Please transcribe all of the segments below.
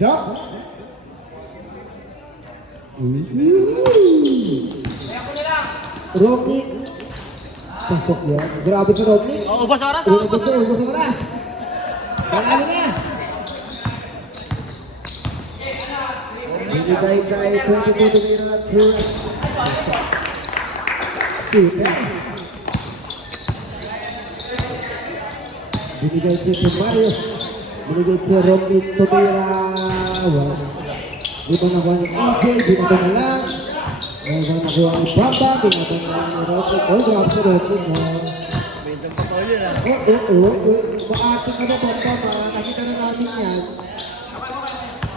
Jump. Rocky. Pasok yan. Grabe si Rocky. Oh, ubos oras. Ubos oras. Panalo na. Hindi kay 22 tumira ng Cruz. Binigay kay Mario. Binigay kay Rocky tumira. Di ba nakuha ni AJ? Di ba na lang? Di ba nakuha ni Bamba? Di ba na lang ni Rocky? Oh, grabe si Rocky. Maarte ka na Bamba. Nakita na namin yan.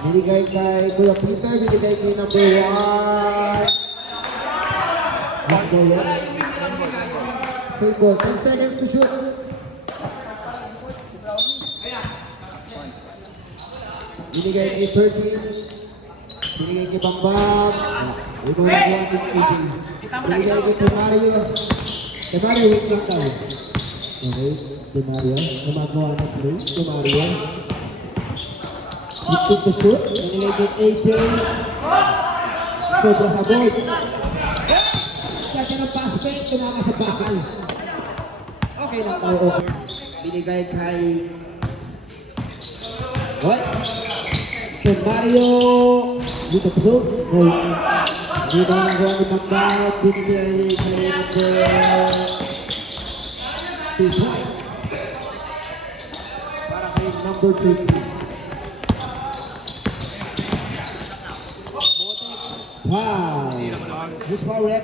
Binigay kay Kuya Peter. Binigay kay number 1. Save ball. 10 seconds to shoot. Binigay kay 13. Binigay kay Bambam. Ito na po ang team. Binigay kay Mario. Kay Mario, wait lang tayo. Okay, kay Mario. Namagawa na play. Kay Mario. Gusto to shoot. Binigay kay AJ. Sobra sa ball. Kasi ng pass fake, tumama sa bakal. Okay lang tayo. Okay. Binigay kay... What? Kay Mario. Dito po. Dito na nagawa ni Bambam. Binigay kay number 2 points. Para kay number 20. Wow! Who's power rep?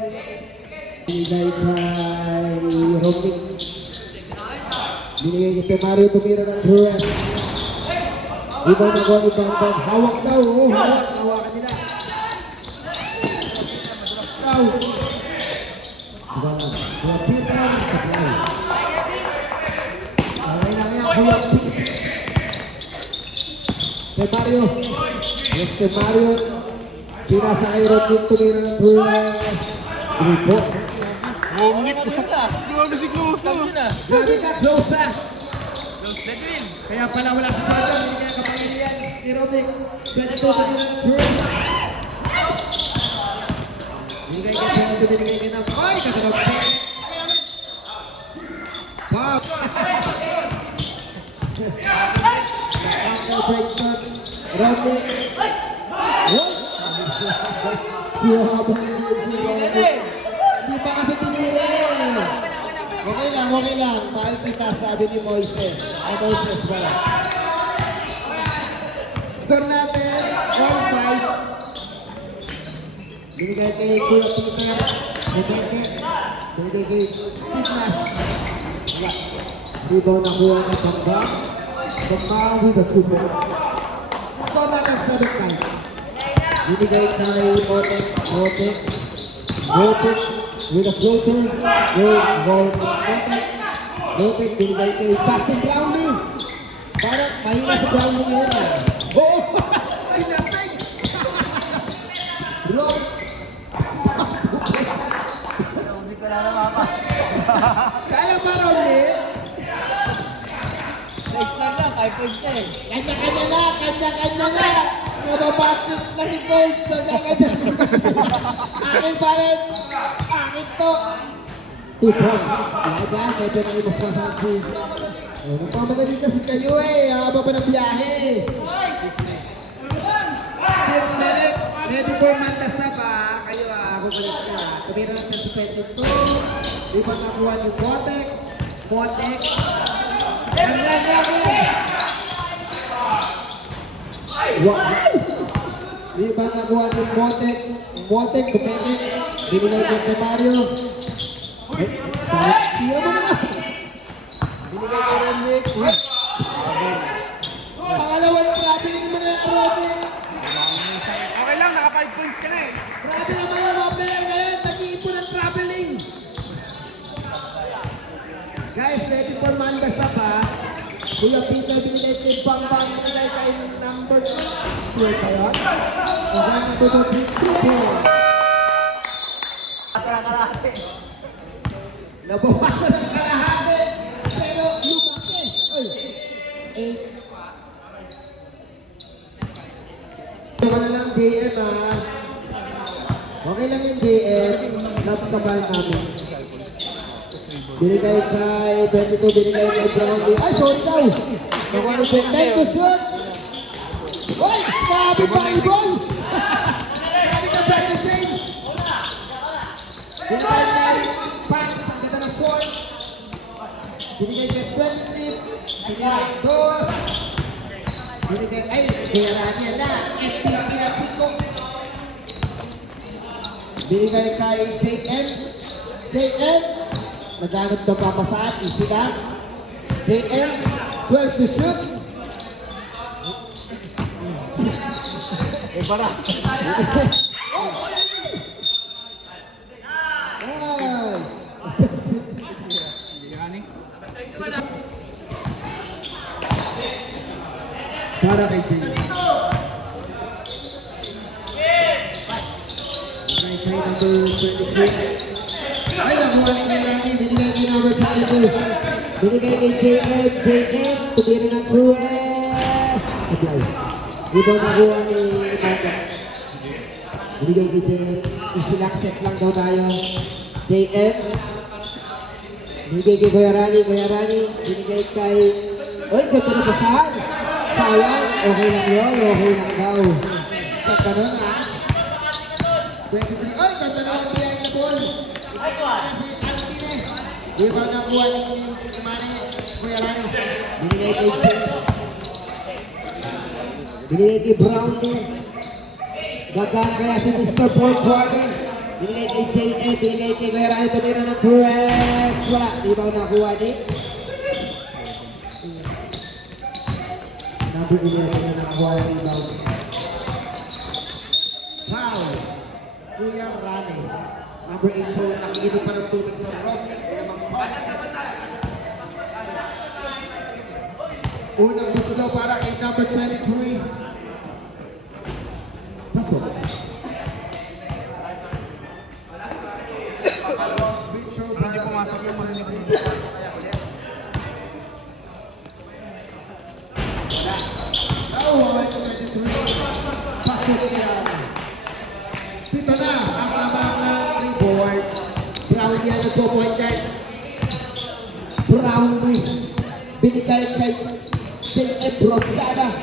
Binigay kay Rocky. Binigay kay Mario tumira ng Durant. Iba na ko ni Bambam. Hawak daw. Oh, hawak. Hawakan nila. Daw. Diba? Kuya Peter. Supply. Okay na nga. Kuya Peter. Kay Mario. Yes, kay Mario. Pinasa kay Rocky tumira ng Durant. 3 points. Bumit mo yun ah. Grabe si Close na. Grabe ka, close na. Close na din. Kaya pala wala sa sarap. Hindi kaya kapangilian ni Rocky. Ganito pa nila ng Durant. Binigay kay Rocky, binigay kay Nam. Ay, kagano'n. Wow. Nakakal break shot. Rocky. What? Hindi pa kasi tinili. Okay lang. Pakil kita, sabi ni Moises. Ay, Moises pala. Score natin, 1-5. Binigay kay Kuya Peter. Binigay kay Steve Nash. Wala. Rebound nakuha ng Bamba. Bamba with a 2 point. Score natin, 7-5. Binigay kay Motek with a floater. Motek binigay kay Justin Brownlee. Parang mahina si Brownlee ngayon. Oh! Ay, nasay! Rock! Hindi ka na namaka. Kaya ba, Brownlee? Next lang, kahit next na eh. Kanya-kanya na! Nababatis na ni Coach! Akin pa rin! Akin to! 2 points. Laga, medyo na ibas masansi. Nagpamagaling kasi kayo eh. Haba pa ng biyahe. 10 minutes. Ready for Mandasa pa. Kayo ako balik ka. Tumira lang ng 22. Di ba nakuha ni Motek? Wow! Di ba nakuha ni Motek, kumene. Binigay kay Mario. Tira mo na! Binigay kay Renwick. Pangalawang traveling mo na yung Motek. Okay lang, naka 5 points ka na eh. Grabe naman yung mga player ngayon. Nag-iipon ng traveling. Guys, ready for Mandasa pa. Kuya Peter, binigay kay Bambam. Binigay kay number 2 kaya. Okay, number 3. Nabawasan ng kalahati. Pero lumaki. Ito na lang JM ha. Okay lang yung JM. Napakabal namin. Binigay kay 22, binigay kay Brownlee. Ay, sorry daw! Nakuha ni Benten to shoot! Uy! Sabi pa ni Ball! Sabi ka ba yung James? Binigay kay Pants, ang ganda ng score. Binigay kay 20, binigay Dos. Binigay ay, kaya niya na. Binigay kay JM. JM, naghanap ng papasaan. Easy na. JM, 12 to shoot. Bara. Nice. Para kay JM. Kay number 23. Ay, nakuha ni Melanie. Binigay kay number 22. Binigay kay JM. JM, tumiri ng Cruz. Apply. Iba nakuha ni Mata. Binigay kay JM. Isilakset lang daw tayo. JM. Binigay kay Kuya Rani. Kuya Rani. Binigay kay... Uy, ganda na pasahan. Sayang. Okay lang yun. Okay lang daw. Ganda nun ha. Ay, ganda na ang piyay na ball. Iba nakuha ni Kuya Rani. Binigay kay James. Binigay kay Brownlee. Gagana kaya si Mr. Fourth Quarter. Binigay kay JM. Binigay kay Kuya Rani. Tumira ng press. Wala. Di ba nakuha ni? Nabibigyan na nakuha ni Brownlee. Foul. Kuya Rani. Number 8 po. Nakikita pa ng tubig sa Rocky. Unang gusto daw para kay number 23. Pasok. Parang di pumasok yung mga nito. Nakuha ito 23. Pasok yan. Dito na ang tamang ng reboard. Brownlee ang nagpo-point guard. Brownlee. Binigay kay JM Brogdada.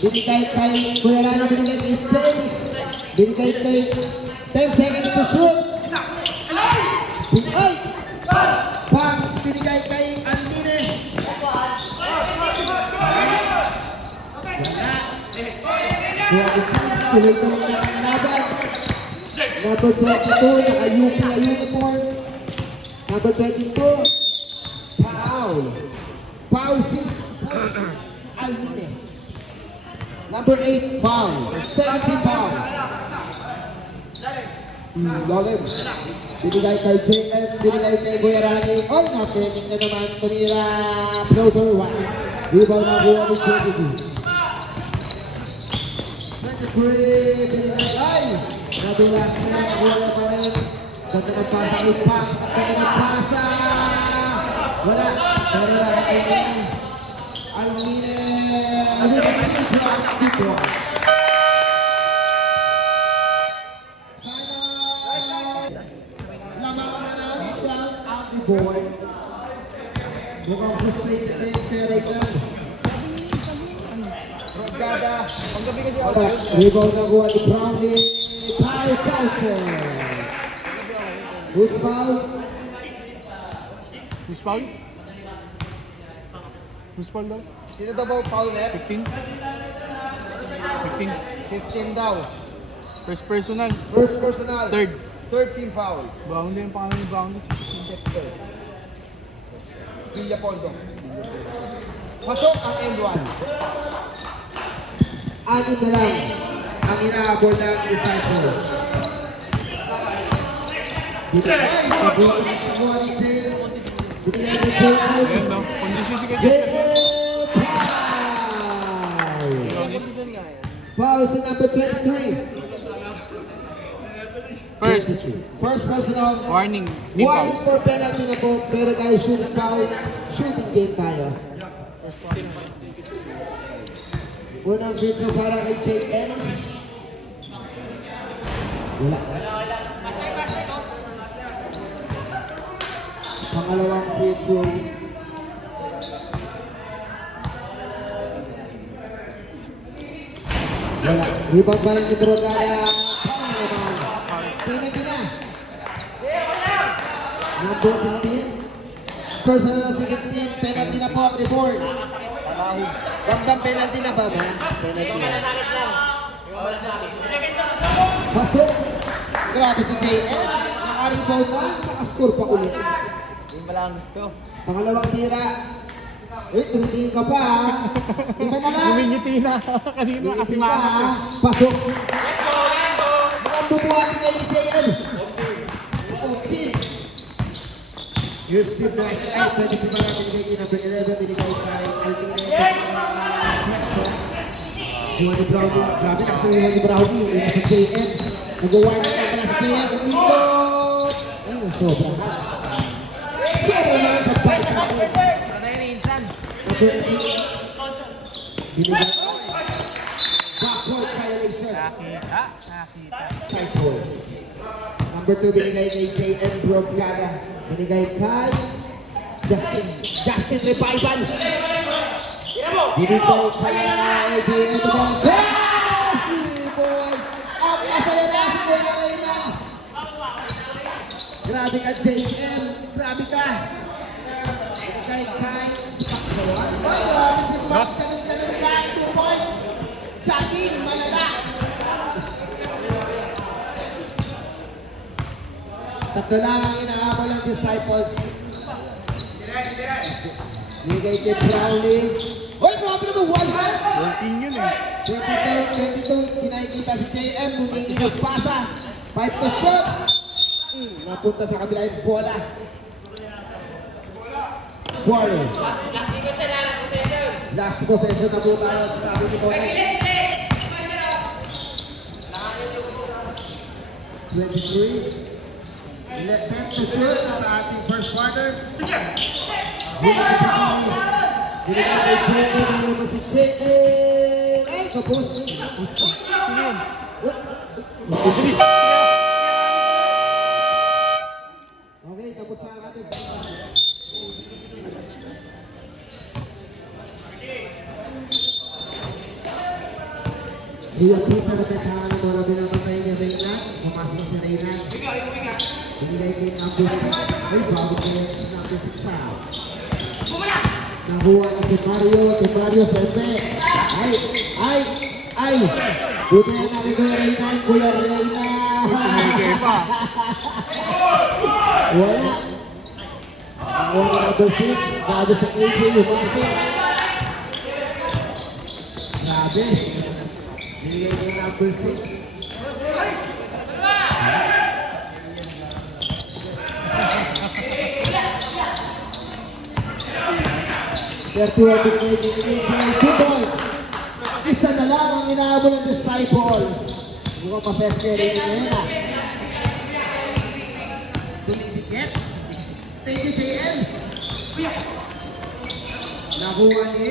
Binigay kay Kuya Rani. Binigay kay James. Binigay kay 10 seconds to shoot. Ay! Pams. Binigay kay Andine. Kuya James. Sulit ko lang ang laban. Number 22. Naka-UP na uniform. Number 22. Foul. Foul si Almine. Number 8, foul. 17 foul. Lolim. Binigay kay JM. Binigay kay Kuya Rani. Oh, napinig na naman. Tumira. Floater 1. Rebound na buha ni JDB. 23. Binigay ay. Nadulas na. Wala pa rin. Ganda ng pasa kay Pax. Ganda ng pasa. Wala. Pero lang Almine. Almine. Lamang na lang siyang out the board. Mukhang frustrated si Regan. Rogada. Panggabi kasi ako. Rebound na kuha ni Brownlee. Foul counter. Who's foul? Who's foul? Who's foul daw? Sino daw ba foul net? 15? 15. 15 daw. First personal. First personal. Third. Third team foul. Brownlee yung pangalan ni Brownlee. Chester. Villapondo. Pasok ang end 1. Anim na lang ang inaabol ng Disciples. Binigay sa buong nakuha ni James. Binigay ni James. Ayan daw. Kondisyon si Kajus. Foul sa number 23. First. First personal. Warning. Team foul. Warning for penalty na po. Pero guys, shooting foul. Shooting game tayo. Unang free throw para kay JM. Wala. Pangalawang free throw. Wala. Rebound pa lang ni Drogada. Pina. Number 15. Personal na si 15. Penalty na po ang rebound. Bambang penalty na ba ba? Penalty na. Pasok. Grabe si JM. Naka-rebound na. Naka-score pa ulit. Yung pala ang gusto. Pangalawang tira. Uy, tumitingin ka pa ha. Iba na lang. Humingiti na kanina kasi Tumitingin ka maangat. ha. Pasok. Mukhang bubuhatin kayo ni JM. Okay. Here's the ball. Ay, pwede ko para binigay kay number 11. Binigay kay Ultimate. Juan ni Brownie. Grabe na kasi Juan ni Brownie. Yung sa JM. Nag-warm up pala sa JM. Umito. Ay, sobra. Sobra naman sa bite natin. Number 8. Binigay. Backward violation. Nakita. Side balls. Number 2, binigay kay JM Brogada. Binigay kay Justin Revival. Binigay kay JM Brogada. Boy! At masaya na si Kuya Reyna. Grabe ka, JM. Grabe ka. Binigay kay Paksawan. Ay, grabe si Max. Ganun ka. 2 points. Jogging, malala. Tatlo lang ang inaabol ng Disciples. Bigay kay Brownie. Hoy, grabe naman, one hand! Working yun eh. 22, kinakikita si JM, humingi ng pasa. 5 to shot. Napunta sa kabila yung bola. Warrior. Last possession na po tayo sa sabi ni Bola. 23. Let them to shoot sa ating first quarter. Binigay kay JM si JM. Ay, kapos. Sino yun? Okay, tapos sa ating Iya po sa nagkakaroon ng mga binabantay niya Reyna. Pumasok si Reyna. Binigay kay number 6. Ay, bago kayo si number 6 sa. Nakuha ni Mario Serpe. Ay! Buti na namin Kuya Reyna. Wala. Nakuha ni number 6. Bago sa AJ Yumasok. Grabe. Binigay kay number 6. 31 binigay kay AJ. 2 points. Isa na lang ang inaabol ng Disciples. Mukhang pasesya rin yun na. Tumidikit. Thank you, JM. Nakuha ni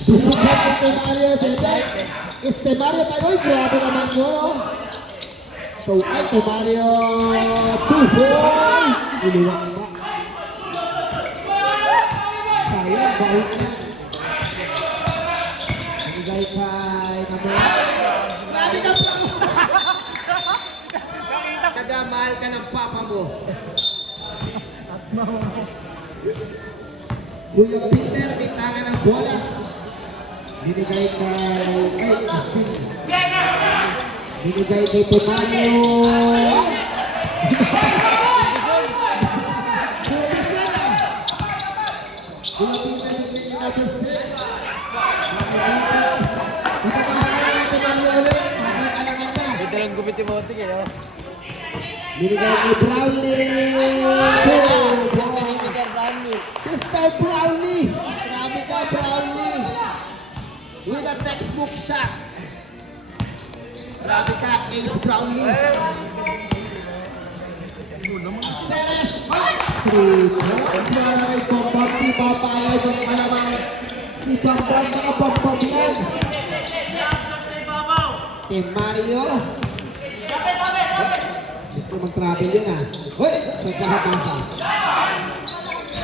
Duplicate kay Mario Serpe. Mario tayo. Grabe naman mo. So, ay kay Mario. 2 points. Iliwang ba? Sayang, bawin na. Binigay kay number 1. Grabe ka po. Nagamahal ka ng papa mo. Kuya Peter, tintangan ng bola. Binigay kay Binigay kay Tomayo. Kuya Peter, yung number 6. Isa ka na Tomayo ulit. Nagkakalangan na. May dalang gupit yung Monty kayo. Binigay kay Brownlee. Mr. Brownlee. Grabe ka, Brownlee. With a textbook shot. Grabe ka, Ace Brownlee. Celes. 3 points para kay Bambam. Di papayag ang malamang si Bambam. Nakabambam yan. Team Mario. Gusto mag-travel yun ah. Uy! Sa kahabasa.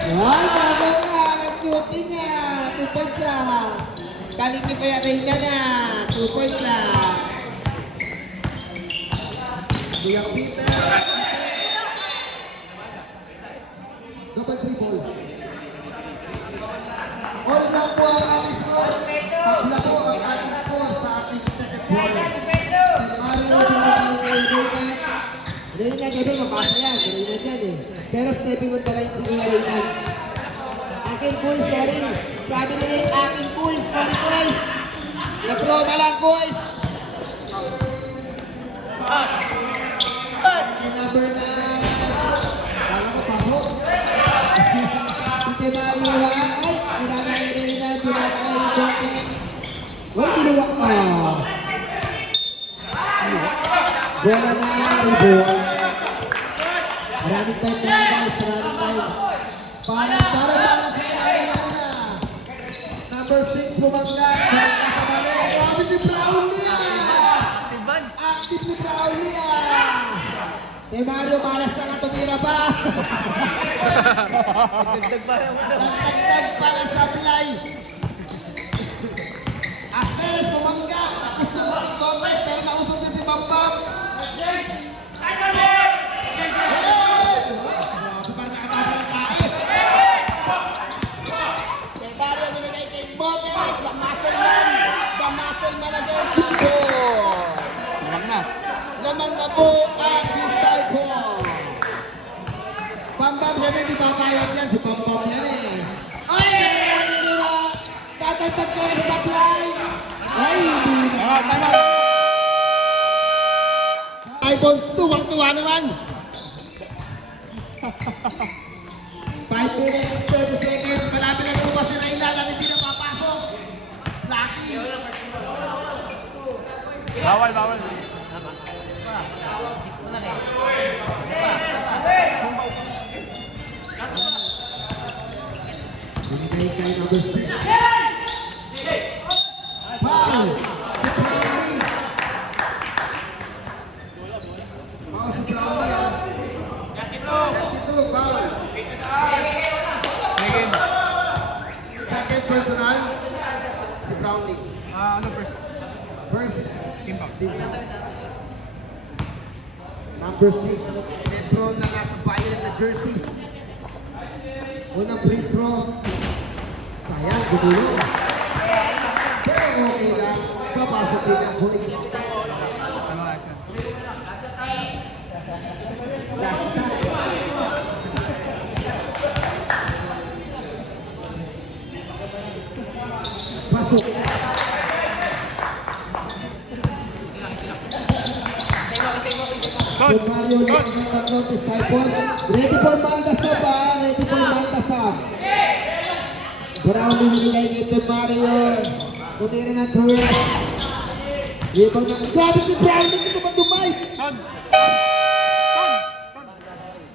Ay, bago nga. Nag-duty niya. 2 points lang. Kaliti pa yan rin na na. 2 points lang. Buyang Peter. Double 3 balls. All na po ang ating score. Tatla po ang ating score sa ating second quarter. Reynad gabi, mabasa yan. Reynad yan eh. Pero stepping mo talaga si Reynad. Akin cool scoring. Sabi nila yung akin cool scoring guys. Na-trauma lang guys. Number 9. Kala ko paho. Ite Mario ha. Ay, pinaka kay Reynad. Pinaka kay Joaquin. Uy, diluwak mo. Bola na, Ribo. Running time na guys, running time. Para sa kanya. Number 6, bumangga. Active ni Brownlee Active ni Brownlee Eh Mario, malas na nga tumira pa. Dagdag pa lang. Nagtagtag para sa play. Asel, bumangga. Tapos sa si Gomez, pero nausog din si Bambam. Lamang na po ang disciple. Bambam yan hindi papayag yan. Si Bambam yan eh. Ay! Hindi na! Tatagtag ka sa supply! Ay! Hindi na! iPhones 2, tuwang-tuwa naman! 5 minutes, 30 seconds. Malapit na po si Reynad at hindi na papasok. Lucky! Bawal, bawal. Binigay kay number 6. Foul! Foul si Brownlee. Ito, foul. Second personal, si Brownlee. Ano first? First, Impact. number 6. Lebron na nasa violet na jersey. Unang free throw. Sayang, gumulo. Pero okay lang. Papasok din ang boys. Ano nga siya? Last time. Pasok. Good Mario, tatlong disciples. Ready for Mandasab ha? Ready for Mandasab. Brownlee binigay kay Mario. Kunira ng third. Ibang na. Grabe si Brownlee kung naman dumay.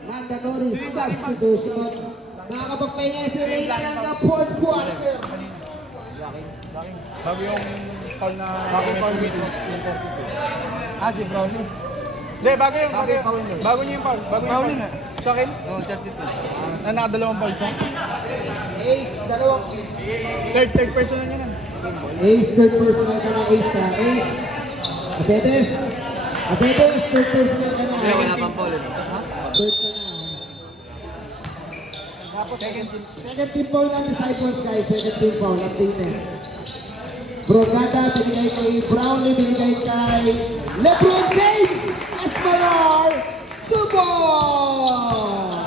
Mandatory substitution. Nakakapagpahinga si Reynad ng fourth quarter. Bago yung call na... Si Brownlee. Hindi, bago yung... Bago niya yung foul. Bago yung foul. Sa akin? Oo, 32. Nakadalawang foul siya. Ace, dalawang. Third person na niya na. Ace, third personal ka na Ace ha. Ace. Abetes. Abetes, third personal ka na. Wala pang foul. Third ka na. Tapos second team foul ng Disciples guys. Second team foul. Updated. Brogada, binigay kay Brownlee, binigay kay Lebron James. Escobar. 2 balls.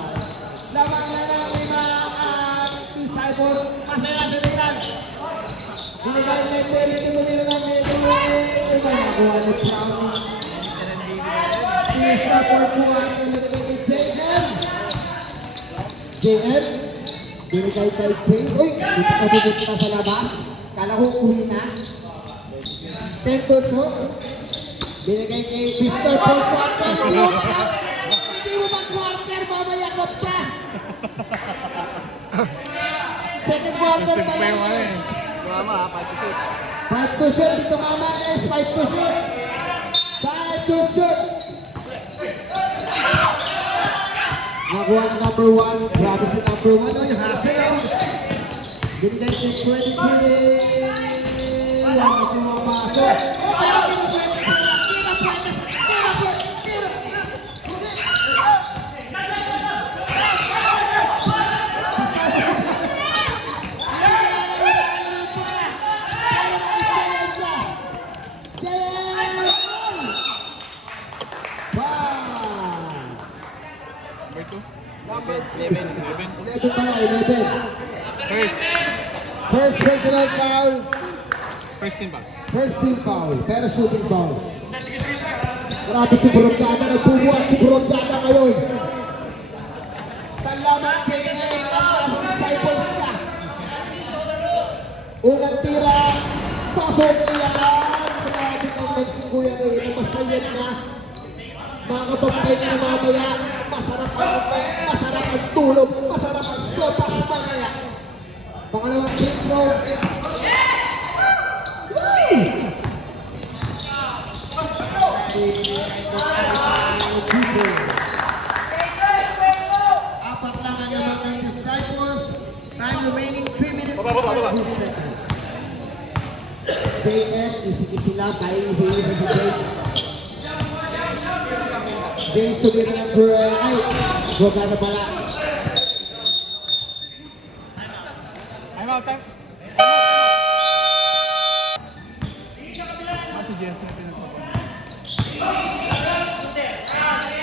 Lamang na lang 5 Disciples. Masaya na binigyan. Binigay kay Pwede tumulong ng medyo. Iba na kuha ni Brownlee. Isa for buwan. Binigay kay JM. JM. Binigay kay James. Uy, dito ka bubunta sa labas. Kala ko uwi na. 10 to 2. Binigay kay Mr. Paul Quarter. Hindi mo mag-quarter, mamaya ka pa. Second quarter Lasing pa pa lang. yung ano eh. 5 to shoot. Dito mama guys. 5 to shoot. 5 to shoot. Nakuha ng number 1. Grabe si number 1. Oh, yung hustle. Binigay si 2020. Wala kasi mapasok. Number 2? 11. 11 pala, 11. First. First personal foul. First team ba? First team foul, pero shooting foul. Grabe si Burundada, nagbubuhat si Burundada ngayon. Salamat sa inyo, ang disciples ka. Unang tira, pasok niya. Grabe kang magsikuya rin, masaya na. Mga kapampay na mamaya, masarap ang kapay, masarap ang tulog, masarap ang sopas mamaya. Pangalawang free throw. Apat lang ang mga disciples. Time remaining 3 minutes. JF, isi-isi lang, kaya isi-isi sa James. James to be the number 8. Huwag na pala. I'm out time. Si Jess na pinagpapalala.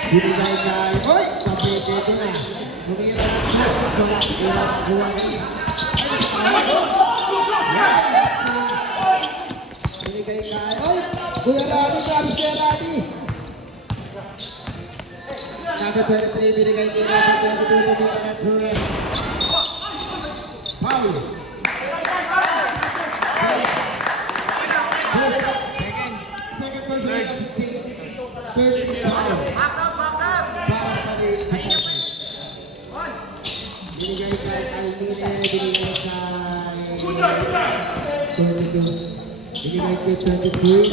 Binigay kay... Oy! Kapit-ito na. Bumira na. Wala. Wala. Binigay kay... Oy! Kuya Rani, grabe Kuya Rani. Number 23, binigay kay number 22, binigay na Torres. Foul. Second person as James. Third is foul. Para sa binigay kay Almine, binigay kay 22. Binigay kay 22.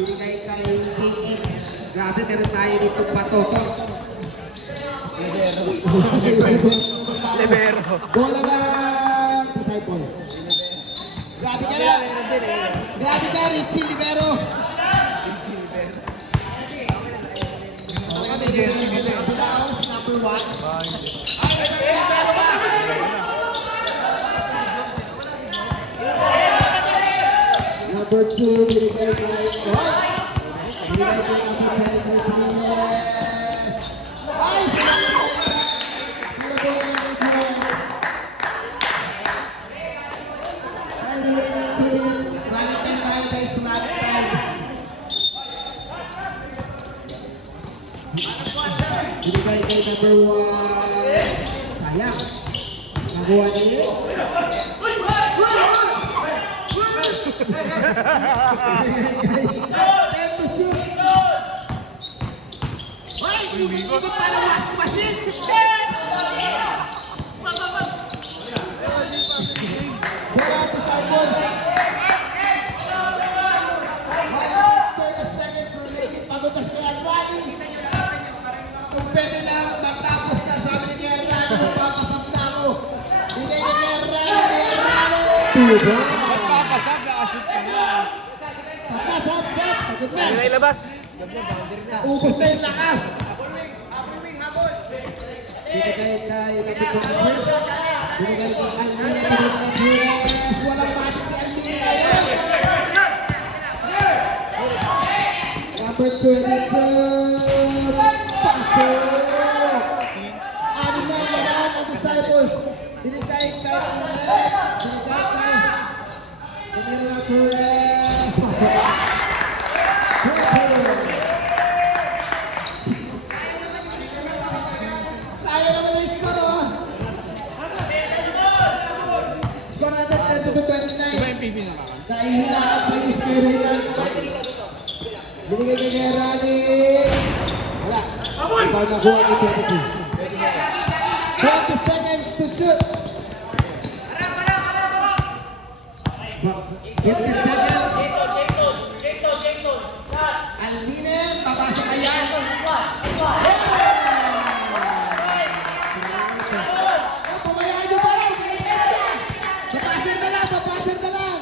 Binigay kay KF. Grabe, meron tayo dito bato. Libero. Bola ng disciples. Grabe ka na. Grabe ka, Richie Libero. Number 1. Number 2, binigay kay Roy. Binigay kay number 10, Martinez. Ay! Pinagod na kay Roy. And remaining 2 minutes. Running time guys, running time. Binigay kay number 1. Sayang. Nakuha niya. Magpapasag na ashoot ka na. Ano ilabas? Ubus na yung lakas. Dito kay Kapitong. Binigay kay Almina. Walang matik si Almina. Number 22. Pasok. Ano na yung lahat ng disciples. Binigay kay Almina. Binigay kay Camila Torres. Sayang naman yung score, oh. to Diba 29. MVP na kakan? Nahihinaan sa iyo si Renan. Binigay kay Gerani. Wala. Ikaw nakuha ni 22. 20 seconds to shoot. 50 seconds. Alvinen, papasok ka yan. Pabayaan nyo ba lang? Papasin na lang, papasin na lang.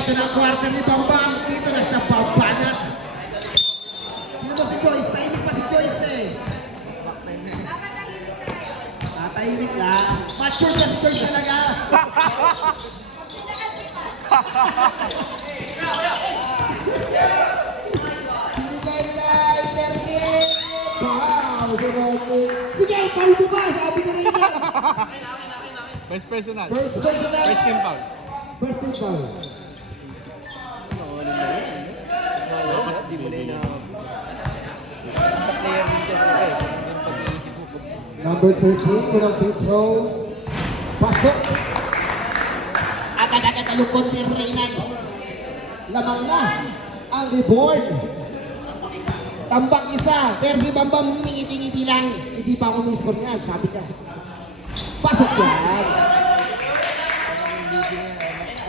Ito na ang kwarta ni Bambang. Dito na sa pambanat. Sino ba si Joyce? Tahimik pa si Joyce eh. Tahimik lang. Mature pa si Joyce talaga. Binigay kay Terkin. Wow, Jeromy. Sige, foul mo ba? Sabi ni Reina. Best personal. First personal. Best team foul. First team foul. Di mo na yun sa player din dyan talaga eh. Yung pag-iisip mo. Number 13, unang free throw. Pasok. Agad-agad alukot si Reynan. Lamang na ang rebound. Tambak isa. Pero si Bambam ngingiti-ngiti lang. Hindi pa ako miss-score niyan, sabi niya. Pasok yan.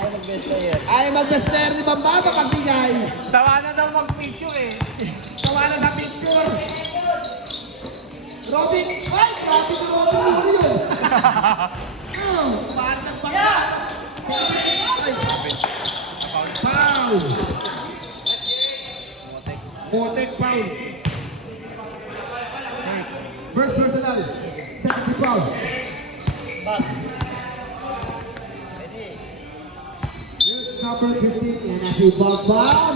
Ay, mag-best player. Ay, mag-best player ni Bambam, mapagbigay. Sawa na daw mag-picture eh. Tawa na sa picture. Robin! Ay! Robin! Robin! yun? Paano nagpaka? Foul! Motek foul. First personal. Second foul. Here's number 15. Yan na si Bambam.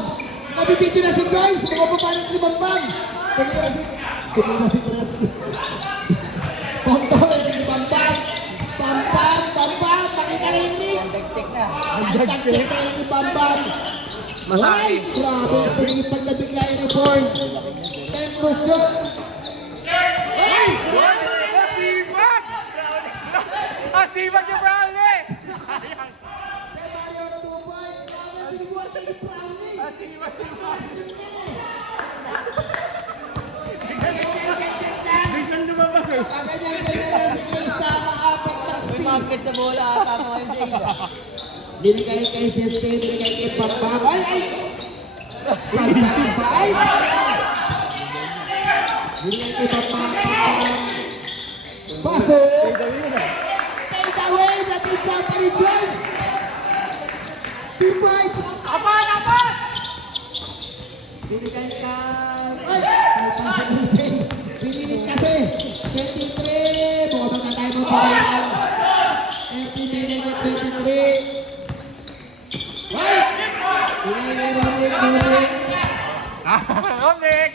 Nabibigyan na si Joyce. Bumapapalit si Bambam. Tumira si Cresci. Bambam. Si Bambam. Bambam. Pakitalinig. Dagtik na. Ang dagtik na ni Bambam. Ay, grabe. Sinipag na bigla yung report. 10 to shot. Ay! Asibag! Asibag yung Brownlee! Mario 2 points. Asibag yung Biglang lumabas eh. Ganyan si Chris sa apat na May steal. magnet na bola. Tama kayo James. Binigay kay 15, binigay kay Bambam. Ay! Bambam ba? Ay! Sayang! Binigay kay Bambam. Paso! Take away the big company Joyce! 2 points! Apan! Apan! Binigay kay... Ay! Binigay kasi! 23! Bukod na tayo mo pa yan. 30 binigay kay 23. Ay! Binigay kay Romnick. Romnick!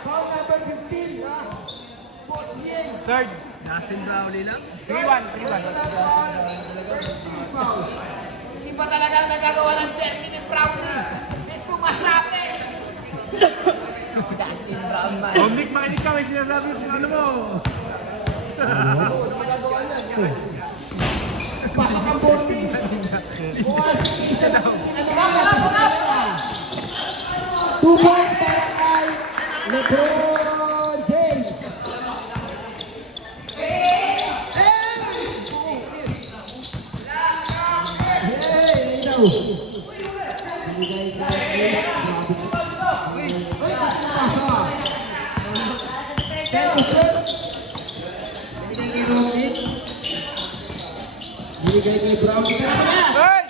Foul number 15. Boss Yen. Third. Justin Brownlee lang? 3-1. 3-1. Hindi pa talaga nagagawa ng jersey ni Brownlee. May sumasabi. Justin Brown man. Romnick, makinig ka. May sinasabi yung ano mo. Pasok ang boarding. Bukas isa na kaya. 2 points para kay LeBron James. Hey! Ilaw. Binigay kay Chris. Uy, bakit napasa? 10 to shoot. Binigay kay Romnick. Binigay kay Brown. Hey!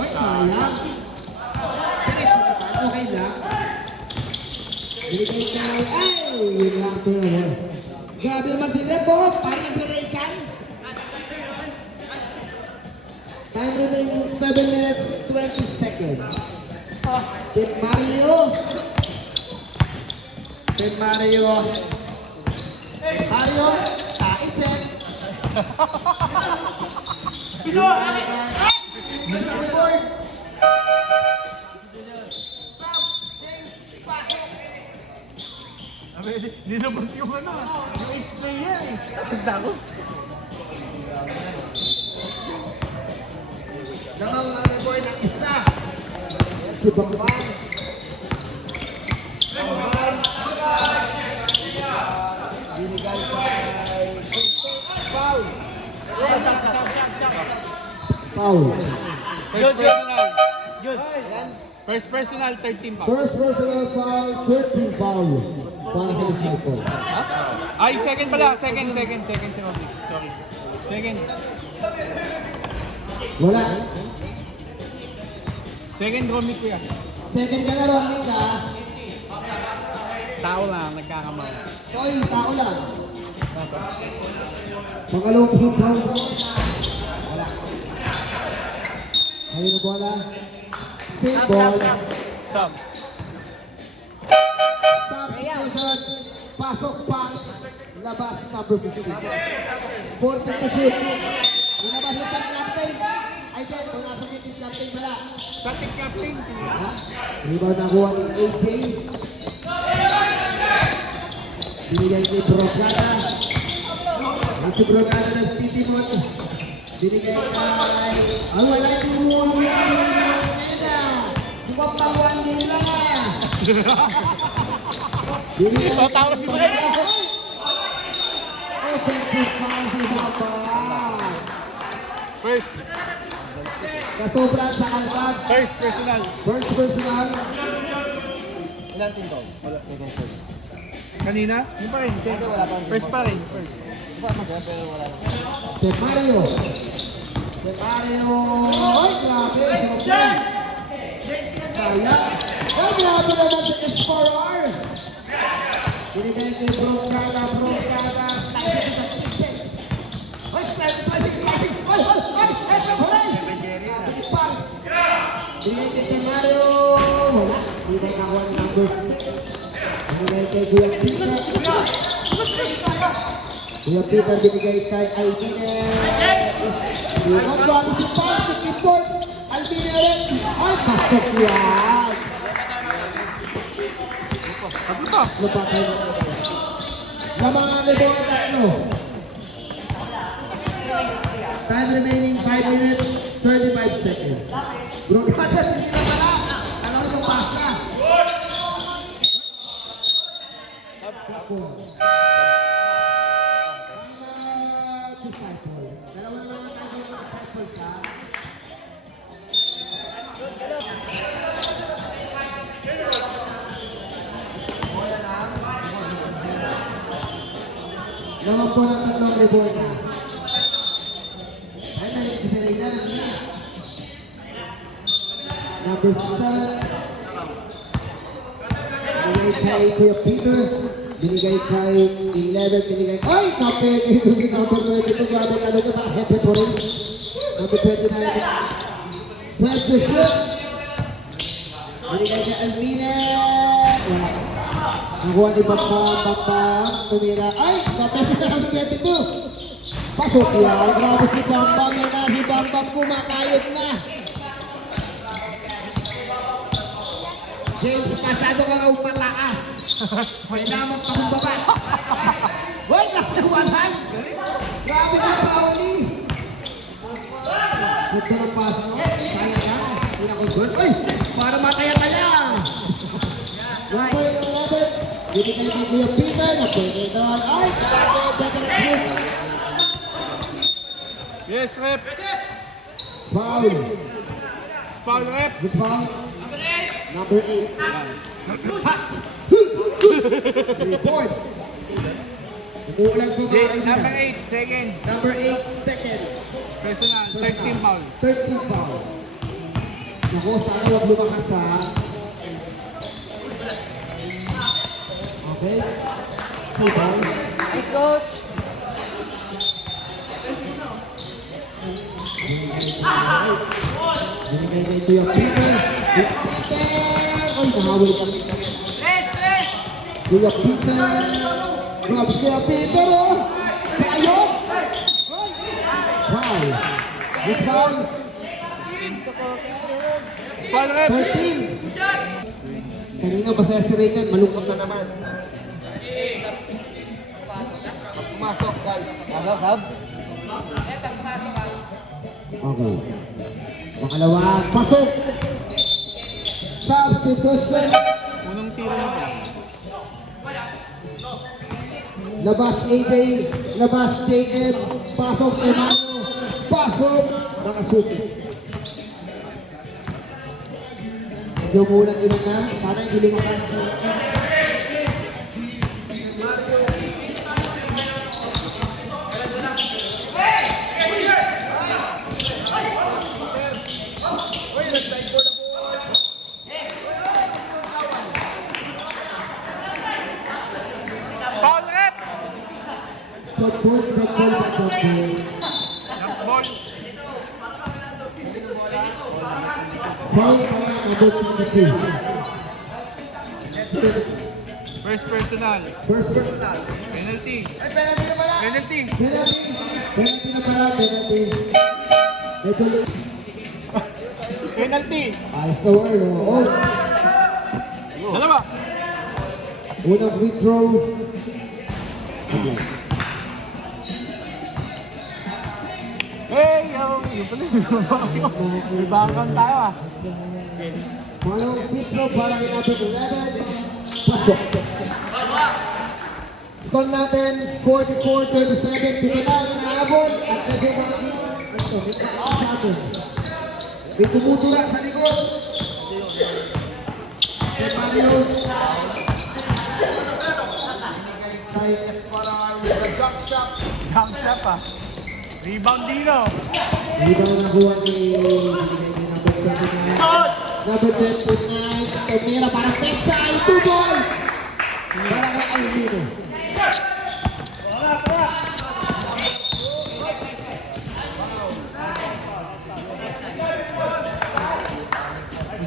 Ay, sayang. Okay lang. Binigay kay... Ay! Yun lang ito naman. Grabe naman si Rebo. Parang nag-breakan. Time remaining 7 minutes 20 seconds. Team Mario. Team Mario. Mario. Check. Iso! Good report. Stop. James, pasok. Nilabas yung ano, yung ace player eh. Tanda ko. Namang rebound ng isa. Si Bambang. Binigay kay foul. Foul. First personal. Good. First personal, 13 pa. First personal foul, 13 foul. Para sa Disciple. Ay, second pala. Second si Robby. Sorry. Second. Wala. Second Romy kuya. Second ka na, Romy ka. Tao lang, nagkakamali. Oy, tao lang. Pangalawang free throw. Wala. Ayun ang bola. Fake ball. Stop. Substitution. Pasok pass. Labas number 15. 40 to shoot. Inabas ng team captain. Ay, Jen, kung nasa yung team captain pala. Sa team captain. Rebound nakuha ni AJ. Binigay kay Brogada. Ito Brogada ng Speedy Mon. Binigay kay... Ang wala yung muli ang nila. Sumapawan nila. Binigay kay Tawa si Mike. offensive foul si Papa. First. Kasobran sa kalbag. First personal. First personal. Ilan team daw? Wala, second third. Kanina? Yung pa rin. Second. Wala pa. First pa rin. First. Iba masaya pero wala na. De Mario. De Mario. Ay, grabe. Sobrang. Sayang. Ay, grabe naman sa SRR. Binigay kay Brogada. Brogada. Ay, sliding. Ay, esa hooray. Pass. Binigay kay De Mario. Wala. Binigay kawan number 6. Binigay kay Kuya Peter. Kuya Peter binigay kay Albine. Ang bago si pass. Si Kipon. Albine rin. Ay, pasok yan. Paglupa. Lupa kayo. Lamangan na doon ang tatlo. Time remaining 5 minutes, 35 seconds. Bro, kada hindi na pala. Alam yung pasta. Disciples. Dalawa na lang tayo ng disciples, ha? Naman po ng tatlong rebound na. Ay, nalagsisaray na. Number 7. Binigay kay Kuya Peter. Binigay kay 11. Binigay kay... Ay! Kapit! Ito yung number 22. Grabe ka doon. Hepe po rin. Number 29. Press the shoot. Binigay kay Almina. Wala. Nakuha ni Bambang. Tumira. Ay! Kapit na kami 22. Pasok yan. Grabe si Bambang. Yan na si Bambang kumakayod na. James, masyado ka raw pataas. Kailangan pababa. Wait, nakawalan. Grabe ka, Pauli. Ganda ng pass mo. Sayang ka. Pinakagod. Ay, para mataya ka lang. Yung point ng Robert. Binigay kay Kuya Peter. Napwede doon. Ay, grabe. Better at home. Yes, rep. Foul. Foul rep. Who's foul? Number 8. Report. Umuulan po mga Number kaibigan. 8, second. Number 8, second. Personal, 13 foul. 13 foul. Naku, sana huwag lumakas ha. Okay. See ball. Nice coach! Binigay kay Kuya Peter. Kuya Peter! Ay, mahawal kami. Kuya Peter. Grabe Kuya Peter, oh! Payok! Wow! This foul, Foul rep. 13. Kanina masaya si Reagan, malungkot na naman. Pumasok guys. Pasok, sab. Okay. Pangalawa, pasok. Substitution. Unang tiro na pala. Labas AJ, labas JM, pasok Emmanuel, pasok Nakasuki. Yung unang ilan na, para hindi lumakas. Foul rep! Shot ball, shot ball, shot ball. Jump ball. Foul kaya abot ng kasi. First personal. First personal. Penalty. Penalty na pala. Penalty. Penalty. Penalty na pala, penalty. Ito lang. Penalty. Ayos na word, oh. Dalawa. Unang free throw. Hey, yo. Yun pala yung may background tayo ah. Walang free throw para kay number 11. Pasok. Score natin 44-27. Pito na inaabot. At medyo may tumutula sa likod. Marius. Kay Escolar with a jump shot. Jump shot ah. Rebound Dino. Hindi ba nakuha ni number 29? Number 29. Tumira para Pecha. Ay, 2 balls. Para kay Alvino.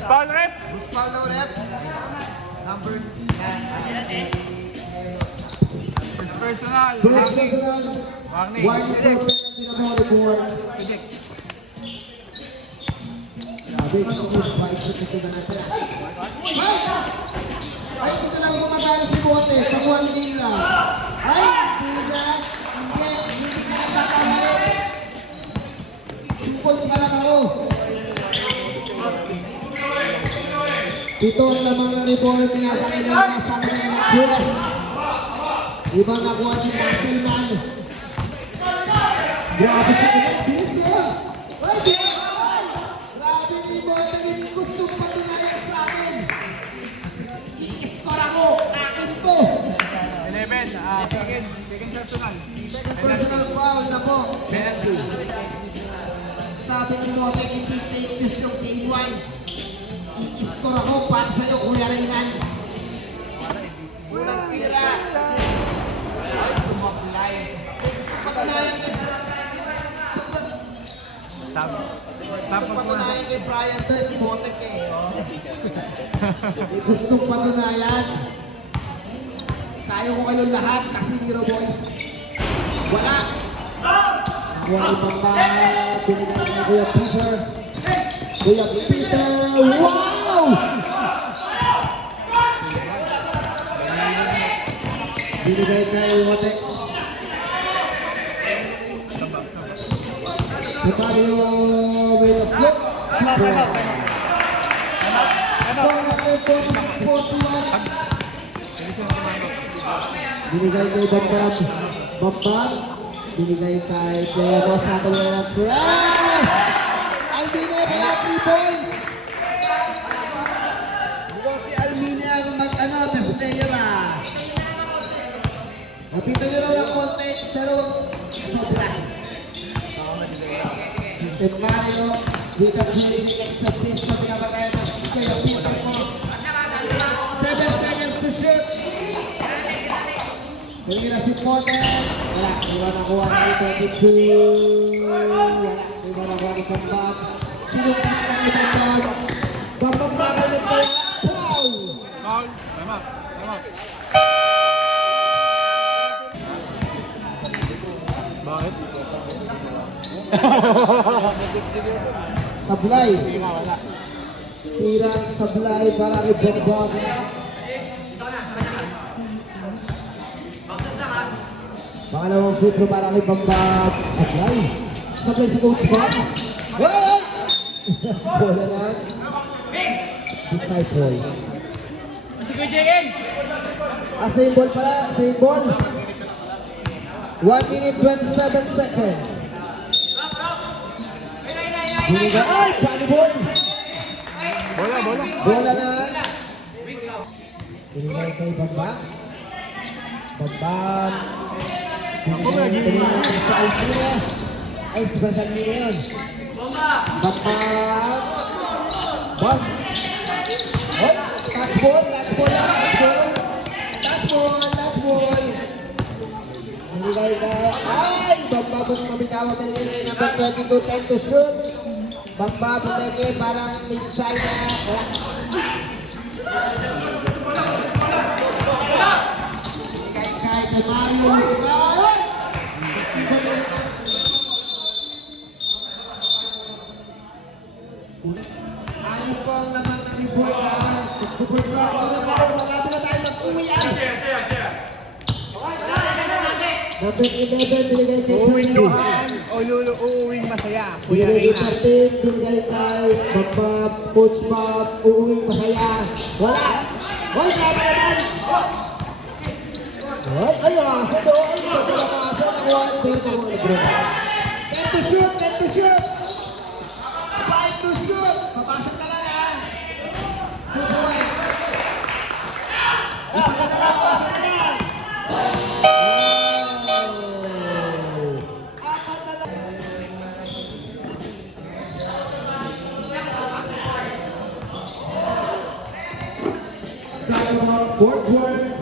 Foul rep. Buspal daw rep. Number First personal. First Warning. personal. Warning. Warning for penalty na mga report. Grabe, ito na natin. Ay, ito lang gumagana si Bote. Pag-1 nila. Ay, hindi ka nagkakamali. 2 points ka lang ako. Ito ang lamang na report niya sa kailangan sa kanya ng Chris. Ibang nakuha si Marcelman. Grabe sa kanya. Pinsa! Ay, grabe ni Bote. Gustong patunayan sa akin. I-score ako. Akin ito. 11. Second personal. second personal foul na po. Penalty. Sabi ni Bote, hindi fake news yung game 1. I-score ako para sa'yo, Kuya Reynan. Unang tira. Ay, sumablay. Gusto patunayan kay Patunayan kay Brian to, si Botek eh. Gusto patunayan. Tayo ko kayo lahat kasi Hero Boys. Wala. Wala ibang binigay ni Kuya Peter. Kuya Peter, wow! Binigay kay Wotek. Mario with a flip. Binigay kay Bambam. Bambam. Binigay kay Diego sa kanya ng press. Ay, binigay na 3 points. Mukhang si Almini ang best player ah. Napito nyo lang ng konti, pero sobra. And Mario, with a very expectation na pinapatayan ng Kuya Peter mo. 7 seconds to shoot. Hindi na si Potter. Wala, iba nakuha na ito. 22. Wala, iba nakuha ni Bambam. Sinupit na ni Bambam. Bambam babalik ko. Foul! Foul. Time out. Time out. Bakit? Sablay. Hindi nga wala. Tira sablay para kay Bambam. Pangalawang free throw para kay Bambam. Apply. Apply si Coach Bam. Hey! Bola na. 5 points. Same ball pala. Same ball. 1 minute 27 seconds. Binigay. Ay! Paano ball? Bola. Bola na. Binigay kay Bambam. Bambam. Binigay sa Alpina. Ay, sa Alpina yun. Bambam. Bam. Hoy, last ball. Binigay ka. Ay, Bambam kung mabitawa. Binigay kay number 22, 10 to shoot. Bambam, binigay parang mid-side na. Kahit Mario. Ano po ang naman ng report? Magkado na tayo mag-uwian. Number 11, binigay kay Uwing-luhan o uuwing masaya. Kuya Binigay Reyna. kay 13, binigay kay Bambam, Coach Bob, uuwing masaya. Wala! Hoy, sabi naman! Hoy, ayun! Sa doon, sa pinakasan ng 1-0 ng bro. 10 to shoot! 5 to shoot! Papasok ka lang, ha? Good boy! Papasok ka lang, papasok ka lang! Apat na lang! Fourth quarter.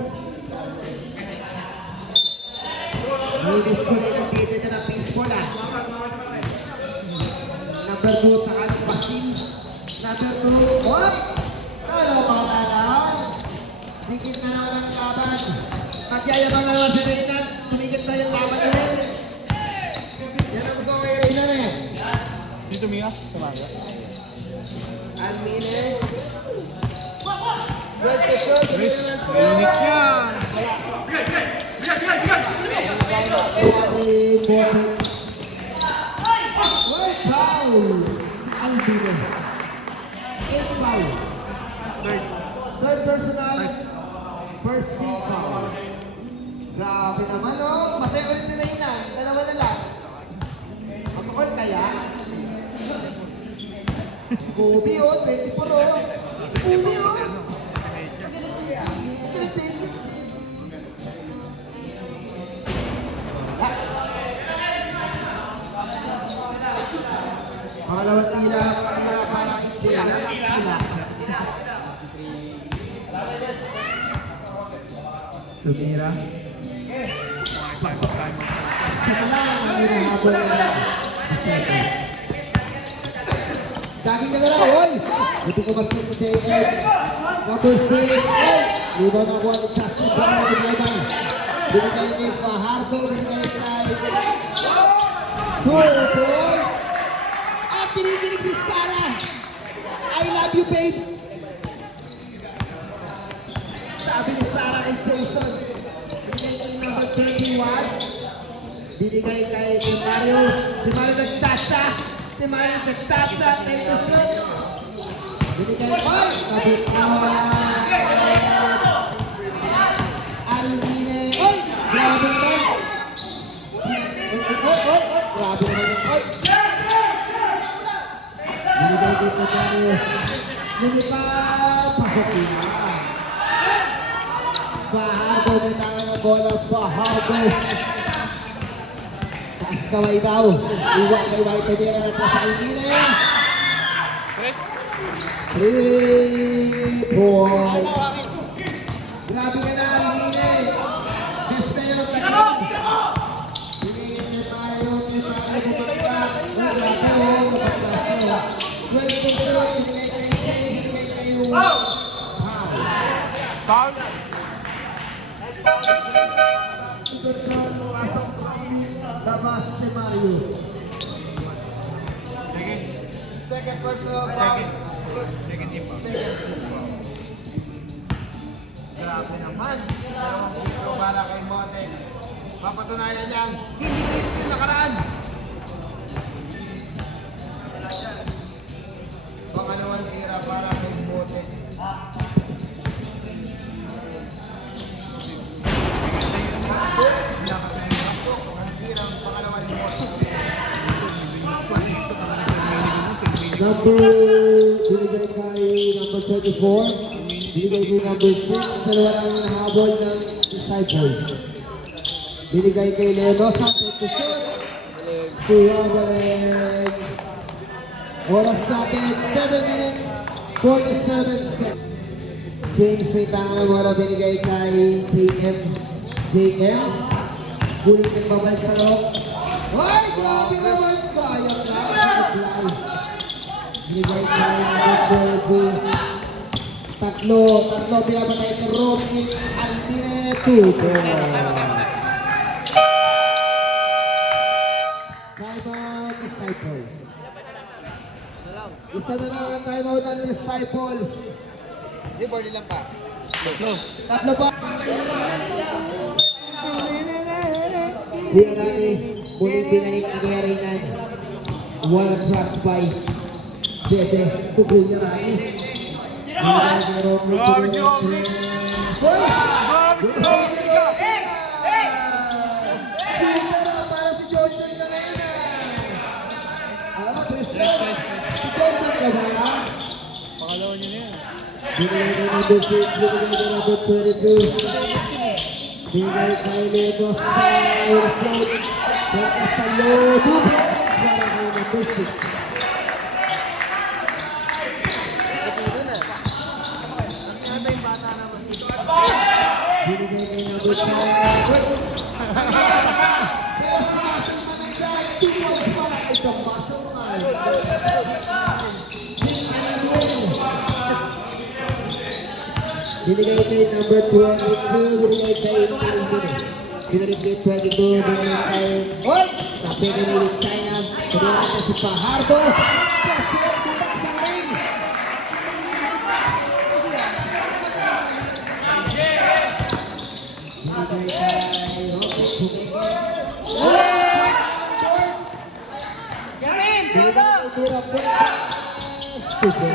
Hindi sila nagpili na ng baseball, ah. Number 2 sa kanyang pasin. Number 2. Hoy! Ano mga kailangan? Tigit na naman ang laban. Magyayabang na naman si Reynan. Tumigit na yung laban ulit. Yan ang gusto kay Reynan, eh. Dito Mia, tumaga. Almine. Good to shoot. Init yan. Wait, foul! Almine. 8 foul. Third personal. First team foul. Grabe naman, oh. Masaya ulit si Reynan. Dalawa na lang. Mag-on kaya? Kobe, oh. 24, oh. Kobe, oh. Pangalawang tila, para tila. Tumira. Sa talang ang hinahabol na daging na lang, hoy! Ito ko ba sa J.Ed? Number 6, hoy! Liban ang kuha ni Chassi Brown, binigay. Binigay ni Fajardo, binigay kay Boy! At tiniginig si Sarah! I love you, babe! Sabi ni Sarah kay Jason. Binigay kay number 31. Binigay kay si Mario. Si Mario nagtasa. Si Mario nagtasa. Thank you, sir. Binigay kay Alvine. Oy! Grabe naman. Oy! Grabe naman. Oy! Binigay kay Mario. Lumipad. Pasakin na. Fajardo, may tanga ng bola. Fajardo. Taas kamay daw. Iwan kay White Pedera na sa Alvine. 3 points. Grabe ka na, Alvine. Best na yun. Pinigil ni Mario. Si Mario bumagpak. Grabe yun. Mapagpas yun. 12 points. Binigay kayo. Foul. Labas si Mario. Second personal foul. Second. Grabe naman. Dalawang punto para kay Motek. Papatunayan niya ang hindi minutes yung nakaraan. Pangalawang tira para kay Bote. Ang tirang pangalawa ni Bote. Binigay kay number 24. Binigay kay number 6. Dalawa lang yung nahabol ng Disciples. Binigay kay Leonosa. 2 oras natin, 7 minutes, 47 seconds. James may tangan mo na binigay kay JM. JM. Kulit ng babay sa loob. Ay, grabe naman! Sayang na. Binigay kay number 2. Tatlo pinapatay kay Romy Altine. 2 goal. Timeout Disciples. Isa na lang ang timeout ng Disciples. Hindi, body lang pa. Tatlo pa. Kuya Dani, muling binalik ang Yarinan. Wala cross by Bebe. Kukul niya rin. Para si Jordan na rin. Si Jordan ka ba? Pakalawa niyo na yan. Binigay kay number 6, binigay kay number 22. Binigay kay Ledo sa airfloat. Kaya sa low, 2 points para kay number 6. Binigay kay number 5. Binigay kay number 22, binigay kay Calvin. Binigay kay 22, binigay kay... Oy! Tapi kinilig China. Binigay natin si Pahardo. Kasi bumak sa ring. Binigay kay Rocky. Binigay kay Tira Pwede. Super.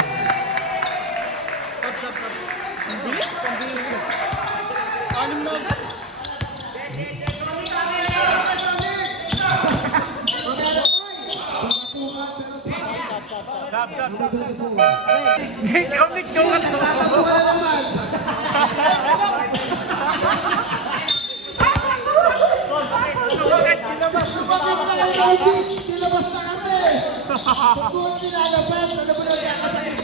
Anim na. Stop. Ikaw ka to. Dilabas na kami! Kung mo nilalabas, ano ba nangyakasakit?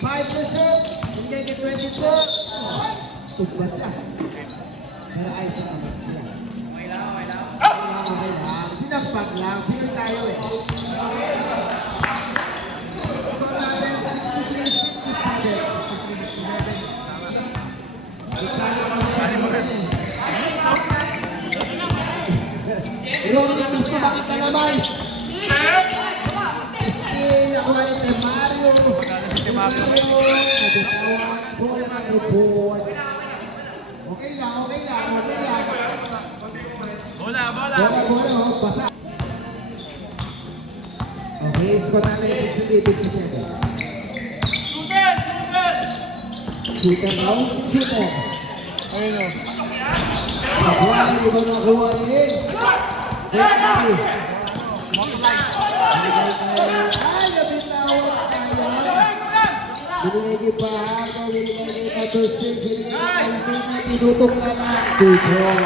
5%, binigay kay 22. Tugbas siya. Pero ayos na naman siya. Okay lang. Pinagpag lang. Pinag tayo eh. Score natin 63-57. Ipalik mo siya eh. Ron, ang sumakit na naman. Nakuha ni kay Mario. Okay lang. Bola. Bola, basa. Okay, score natin 63-57. Shooter raw, shooter. Ayun o. Nakuha ni ibang nakuha ni Ay, nabitawat tayo. Binigay kay Pahardo, binigay kay number 6, binigay kay Alvina, tinutok na lang. Tutor.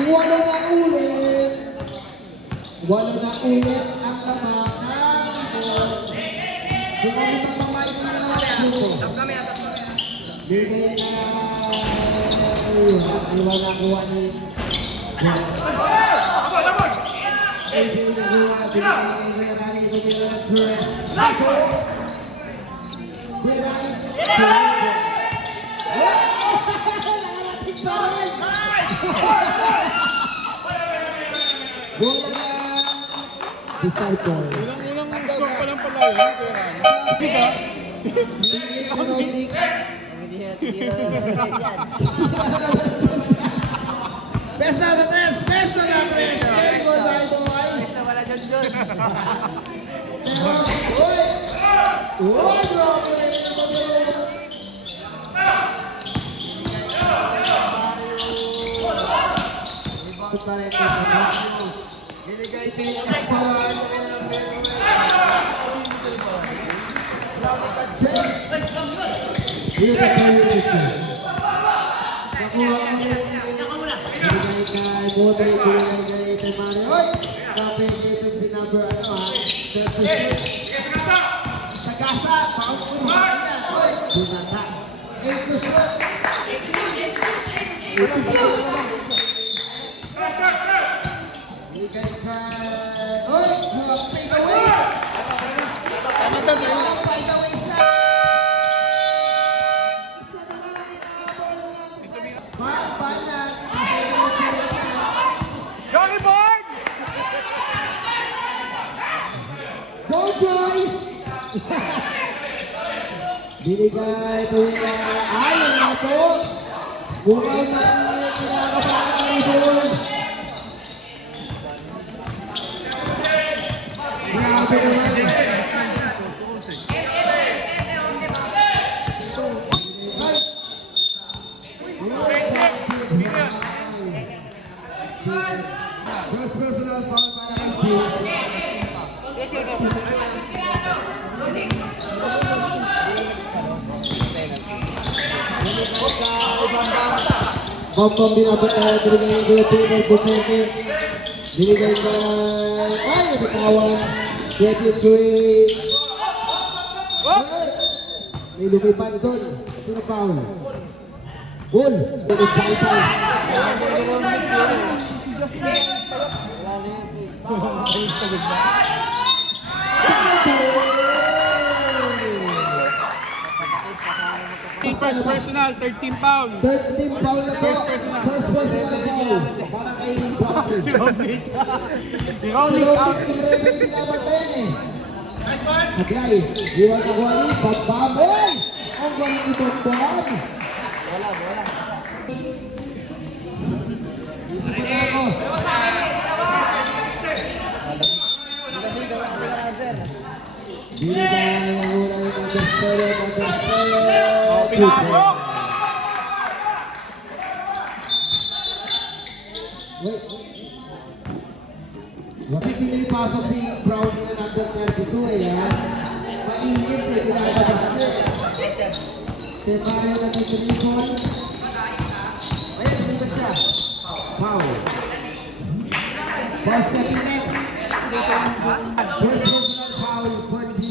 Wala na ulit ang lamangan. Kung kami magmamahal na naman dito. Binigay na iwan na kuha ni ay, binigay na press. Disciple. Unang score pa lang pala yun. Binigay sa Rodney. Hindi na yan. Best na sa tres! Best na sa tres! Very good, my boy! Wala dyan dyan. Uy! Uy, grabe na yun naman yun! Ito tayo ito sa Mario. Binigay din ang power. Binigay tayo ito. Nakuha mo rin. Binigay kay Modric. Binigay kay Mario. Uy! Grabe dito si number ano ha? 36. Sa gasa. Paunguhan niya. Uy! Binata. 8 to shoot. Binigay kay... Uy! Buwag fade away! Fade away siya! Isa na lang inaabol lang. Bayan! Jockey board! Go, boys! Binigay ito yung ayaw na ito. Mukhang nakakapaka ng board. Grabe naman. First personal foul para kay Jay. Bambang binabot na binigay ng Peter Buchanke. Binigay ka ay nabitawan. 23. May lumipad doon. Sino foul? Goal. First personal, 13 pound. 13 foul na po. First personal. First personal foul. Para kay Buchanke. Ikaw, Nick, out. Sablay, iwan ka Gwani, Bambam, oy! Ang Gwani ni Bambam! Isip na ako. Binigay ang unang number 7. Pinasok! Wait. Bakit pinipasok si Brownie na number 32 eh, ha? Mainit eh, ginagabas siya. Tepayo na dito Nicol. Ayun, dito siya. Foul. Foul stepping net. First personal foul for the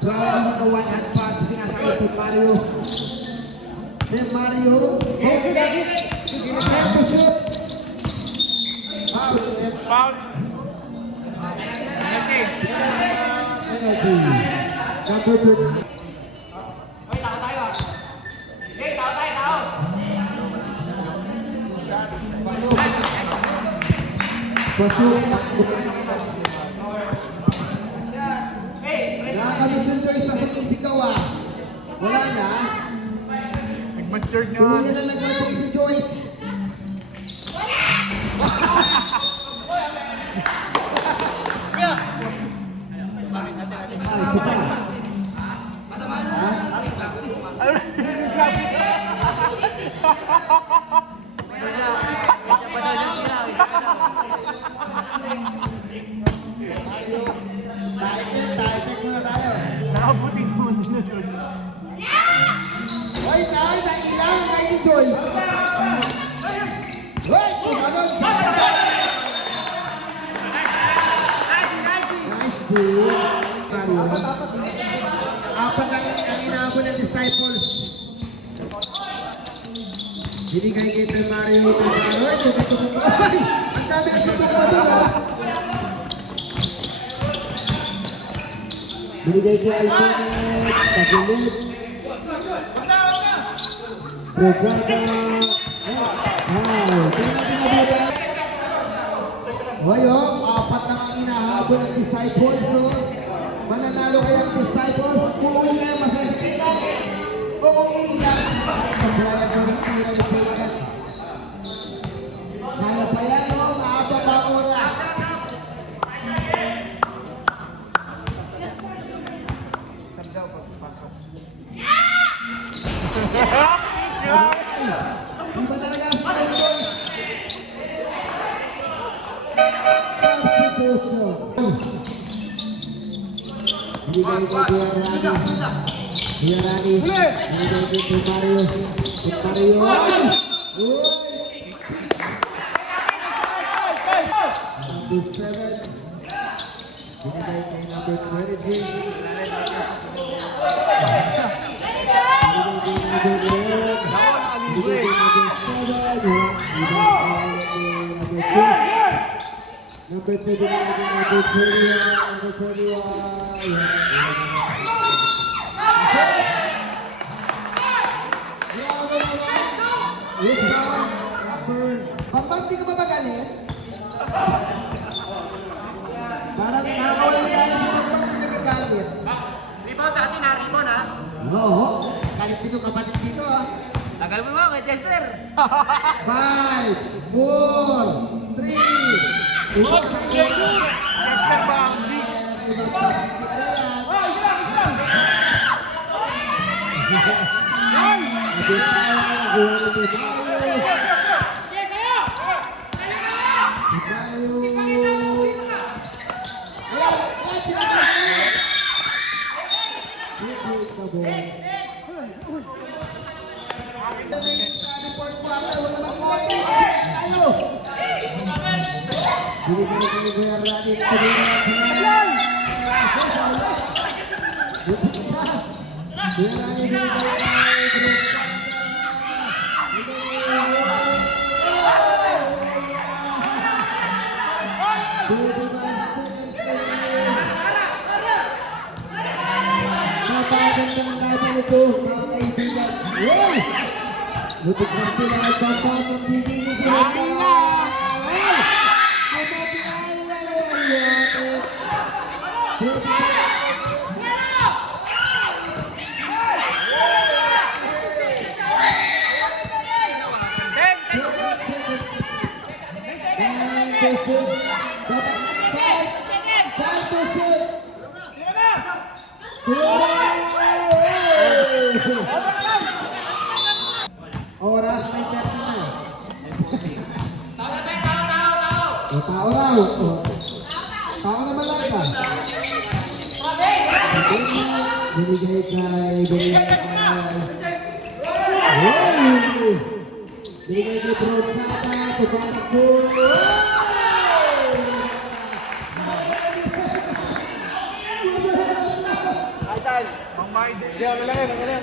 Brownie with a one-hand pass. Pinasakay to Mario. Then Mario. Foul. Foul. Okay. Penalty. Number 30. Pasukin ang nakakamisun ko isa sa sisigaw ah. Wala na. Nag-matured nga. Tuloy na nagkatong si Joyce. Ay, isa pa. Check muna tayo. Nakabuting mo din na doon. Hoy, nailangan kayo ni Joyce. Hoy, kumagod. Nice save. Apat lang ang inaabot ng Disciples. Binigay kay Del Mario. Hoy, tumitumong ko. Ay, ang dami ng tutumong ko doon. Binigay kay Altonet. Pagilid. Programa. Wow. Tingnan natin na buda. Hoy, oh. Apat lang ang inahabol ng Disciples. So, mananalo kayang Disciples. Uuwi na masasita. O kung ilang, sa buhay ko rin ilang na pilihan. Kaya pa yan, o, maaba pa ang oras. Saan daw pagpasok? Di ba talaga ang Spurs? Substitution. Hindi kayo Guerrani. Guerrani. Hindi kayo Mario. Mario. Uy! Number 7. Binigay kay number 23. Number 2, number 21. Pampang, di ka ba magaling? Parang nakawala tayo sa pampang na nagagalit. Rebound sa atin ha, rebound ha. Oo, galit dito kapatid dito ah. Tagal mo mga kay Chester. 5, 4, 3, Chester Bambi. Lupit na sila nagpapang ng bigay sa sila. Oras may 30 na. Tao raw. Tao naman lang ka. Binigay kay Binigay kay Brocata. Tupatak po. Mang Maide. Hindi, ano lang yan, ano lang yan.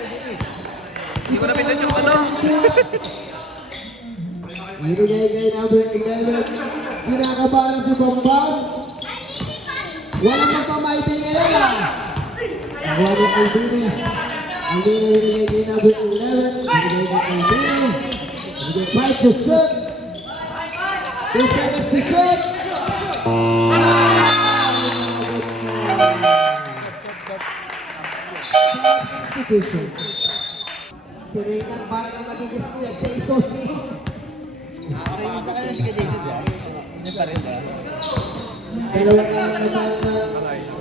Hindi ko na pinag yung ano. Binigay kay number 11. Kinakabalan si Bombang. Walang magpamaiti ngayon ah. Walang Albini. Albini binigay kay number 11. Binigay kay Albini. Binigay 5 to shoot. 2 seconds to shoot. Substitution. Si Reynard parang nagigis niya, Jason. Nainis na kanina si kay Jason ba? Hindi pa rin ba? Dalawa na naman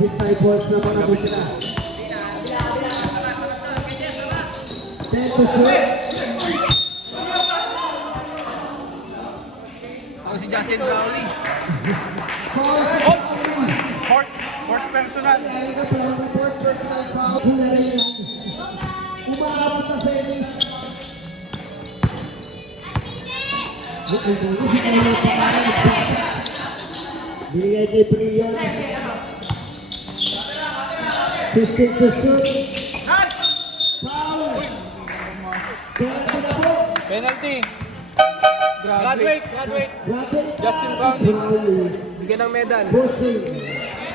disciples na mga sila. 10 to shoot. Ako si Justin Crowley. Foul sa Crowley. Fourth personal. Dahil na pala ng fourth personal foul. Hulay yan. Umaabot sa semis. Binigay kay Prions. 15 to shoot. Foul. Penalty na po. Penalty. Graduate. Graduate. Justin Crowley. Bigyan ng medal. Bossing.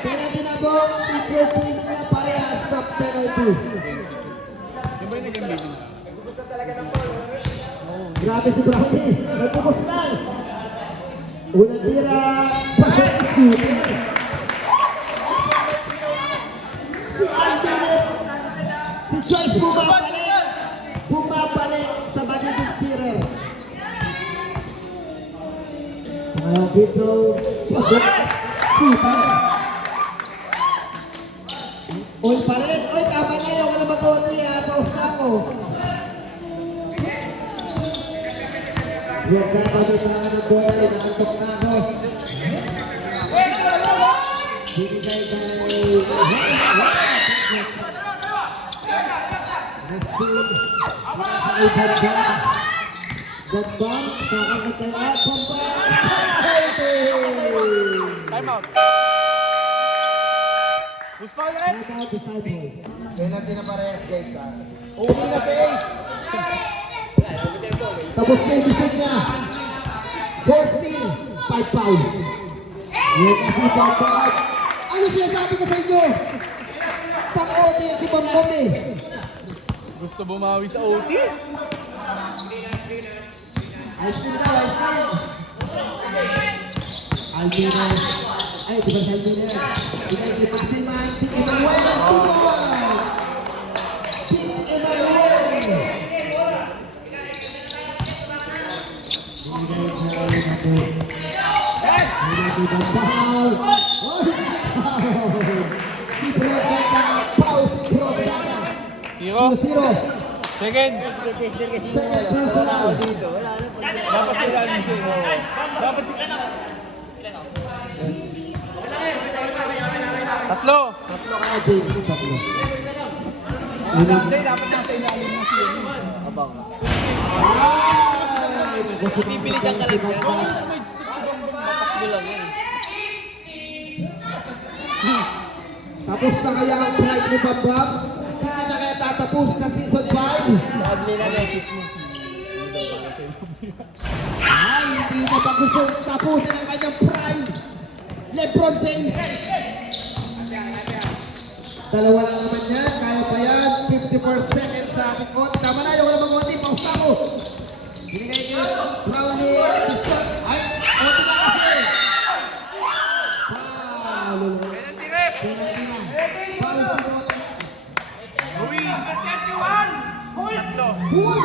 Penalty na po. Equal team na parehas sa penalty. Yung ba yung naging meeting? Grabe si Brownie. Nagpupos lang. Unang tira. Pasok ni shooter. Si Angel. Si Joyce Bumapalit. free throw. Pasok. Puta. All pa rin. Oy, tama na yun. Wala mag-on niya. Pause na ako. Huwag na kami sa ng bola. Inaantok na ako. Binigay kay... Restin. Sa Ibarga. Gabang. Nakakataya. Pambang. Time out. Who's foul red? Penalty na parehas guys ha. Uli na si Ace. Tapos na yung bisig niya. 4 steal, 5 fouls. Yan kasi 5 fouls. Ano sinasabi ko sa inyo? Pang-OT si Bambam eh. Gusto bumawi sa OT? Ice cream daw, ice cream. Alvarez. Ay, di ba sa Alvarez? Pinag-ipasi man, Pete Emmanuel. Pete Emmanuel. Binigay ko Bambam. Si Brogada. Paul si Brogada. 0-0. Second. Tester kasi Second personal. dito. Wala na. Dapat sila yung siya. Dapat sila. Tatlo. Tatlo kaya James. Tatlo. Hindi, dapat nasa ilalim mo siya. Abang. Ay! Bibilis ang kalag niya. Tatakbo lang yun. Tapos na kaya ang pride ni Bambam? Hindi na kaya tatapusin sa season 5? Sabi nila na shift mo. Ay, hindi na ba gusto tapusin ang kanyang pride? LeBron James. Dalawa lang naman yan. Kaya pa yan. 54 seconds sa ating on. Tama na. Yung wala mag-onti. Pausa ko. Binigay niya. Brownie. Ay, onti na kasi. Palo. Penalty na. Palo si Onti. Luis. Tatlo. Uy!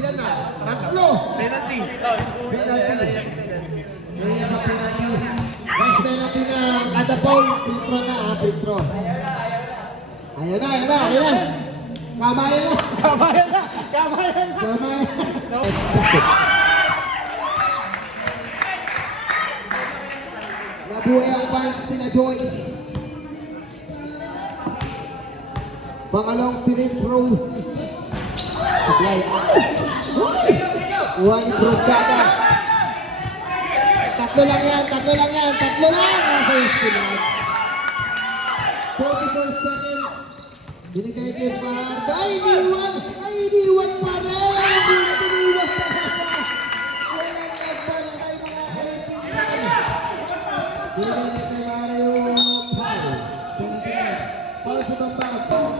Ilan na? Tatlo. Penalty. Penalty. Kaya pa penalty. Next penalty na. Kada ball. Pitro na. Pitro. Ayun na. Ayun na. Ayun na. Kamayan na. Kamayan na. Kamayan na. Kamayan. Nabuhay ang fans nila Joyce. Pangalawang free throw. Supply. One Brogada. Tatlo lang yan. Tatlo lang yan. Tatlo lang. Nasa yung skill. 44 seconds. Binigay kay Fard. Ay, iniwan! Ay, iniwan pa rin! Hindi na tiniwas pa sa pa! Walang nagbarangay mga Philippines! Binigay kay Mario Paul. 29. Paul sa Bambam.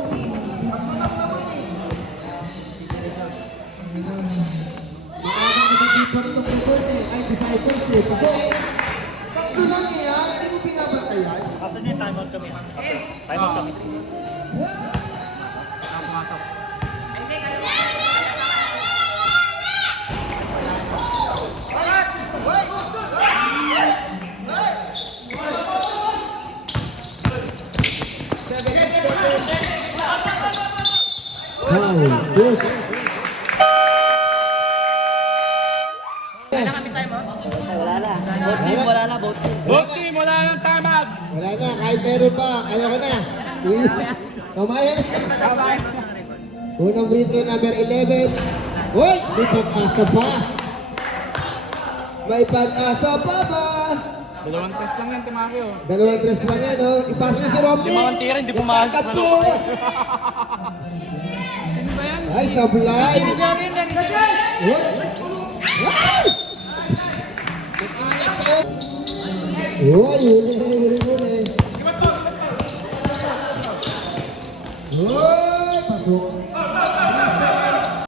Maagang nagigipar ito kay Bernie. Ay, disciples eh. Kasi, tatlo lang yan. Hindi mo pinabantayan. After niya, time out kami. Time out kami. Wow, good. Wala na. Both team, wala na. Both team. Both team, wala nang time out. Wala na, kahit meron pa, ayoko na. Kamayan. Unang free throw number 11. Uy, may pag-asa pa. May pag-asa pa ba? Dalawang test lang yan, Timakyo. Dalawang tres lang yan, oh. Ipasa na si Romney. Limang tira, hindi pumasok. Tatlo. Ay, sablay. Uy. Ay! Mag-alat tayo. Uy, huli. Uy, pasok.